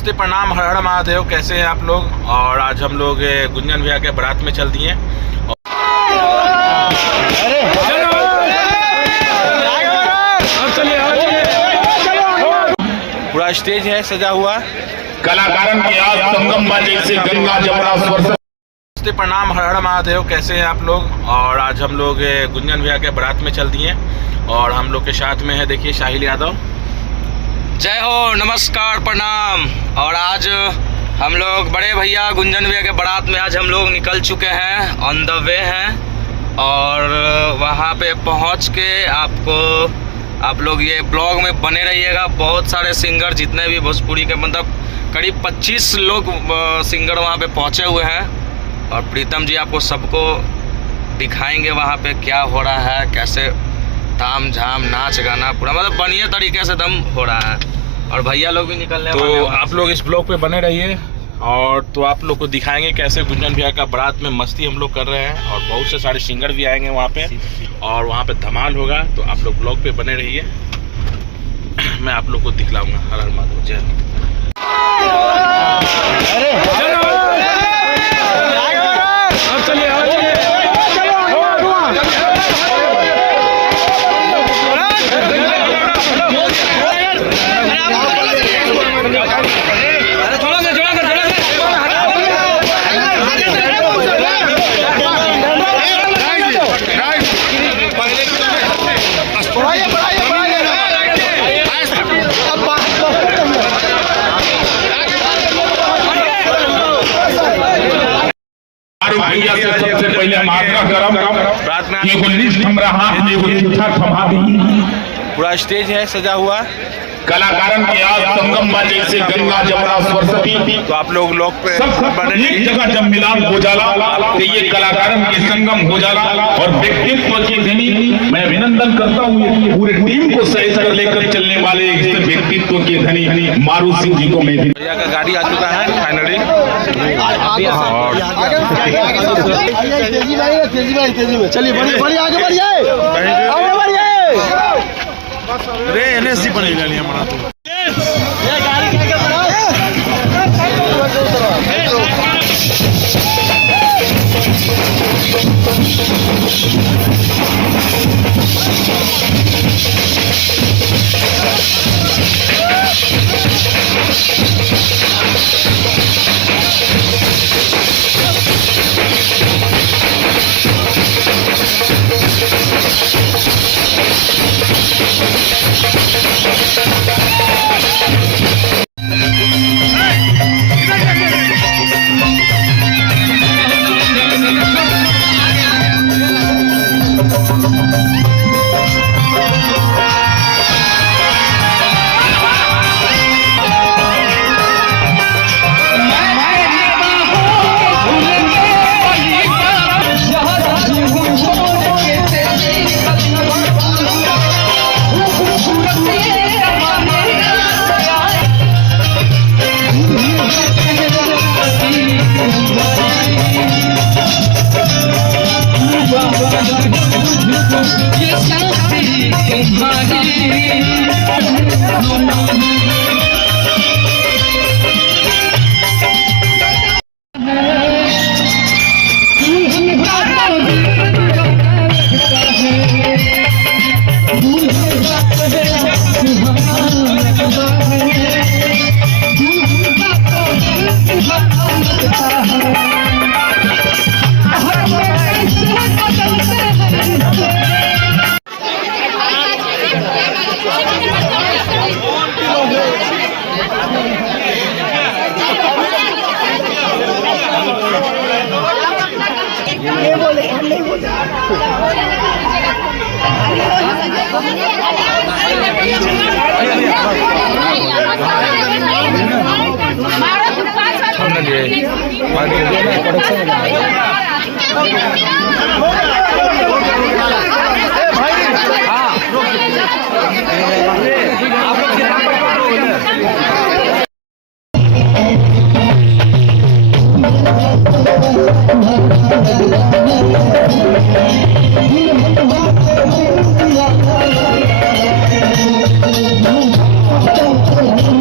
प्रणाम, हर हर महादेव। कैसे हैं आप लोग? और आज हम लोग गुंजन भैया के बारात में चल दिए। पूरा स्टेज है सजा हुआ, कलाकारों की आज संगम जैसे गंगा जमुना स्वर। प्रणाम, हर हर महादेव। कैसे हैं आप लोग? और आज हम लोग गुंजन भैया के बारात में चल दिए और हम लोग के साथ में है, देखिए, साहिल यादव। जय हो, नमस्कार, प्रणाम। और आज हम लोग बड़े भैया गुंजन भैया के बारात में आज हम लोग निकल चुके हैं, ऑन द वे हैं। और वहाँ पे पहुँच के आप लोग ये ब्लॉग में बने रहिएगा। बहुत सारे सिंगर, जितने भी भोजपुरी के, मतलब करीब 25 लोग सिंगर वहाँ पे पहुँचे हुए हैं। और प्रीतम जी आपको सबको दिखाएंगे वहाँ पे क्या हो रहा है, कैसे ताम झाम नाच गाना पूरा, मतलब बढ़िया तरीके से दम हो रहा है। और भैया लोग भी निकलने वाले हैं। तो आप लोग इस ब्लॉग पे बने रहिए और तो आप लोग को दिखाएंगे कैसे गुंजन भैया का बारात में मस्ती हम लोग कर रहे हैं। और बहुत से सारे सिंगर भी आएंगे वहाँ पे और वहाँ पे धमाल होगा। तो आप लोग ब्लॉग पे बने रहिए, मैं आप लोग को दिखलाऊंगा। हर हर महादेव, जय हिंद। भैया से सबसे पहले हम आग्रह करब कि एगो लिस्ट हमरा हाथ में एगो चिट्ठा थमा दी। पूरा स्टेज है सजा हुआ, कलाकारों की आज संगम जैसे गंगा जमुना सरस्वती। तो आप लोग ब्लॉग पे बने एक जगह जब मिलाप हो जाला तो ये कलाकारों के संगम हो जाला। और व्यक्तित्व की धनी मैं अभिनंदन करता हूँ पूरे टीम को सही कर लेकर चलने वाले व्यक्तित्व के धनी मारू सिंह जी को। मैं भैया का गाड़ी आ चुका है फाइनली। तेजी में चलिए, बढ़िए आगे बढ़िए। अरे NSG बने जानी हमारा तो हमने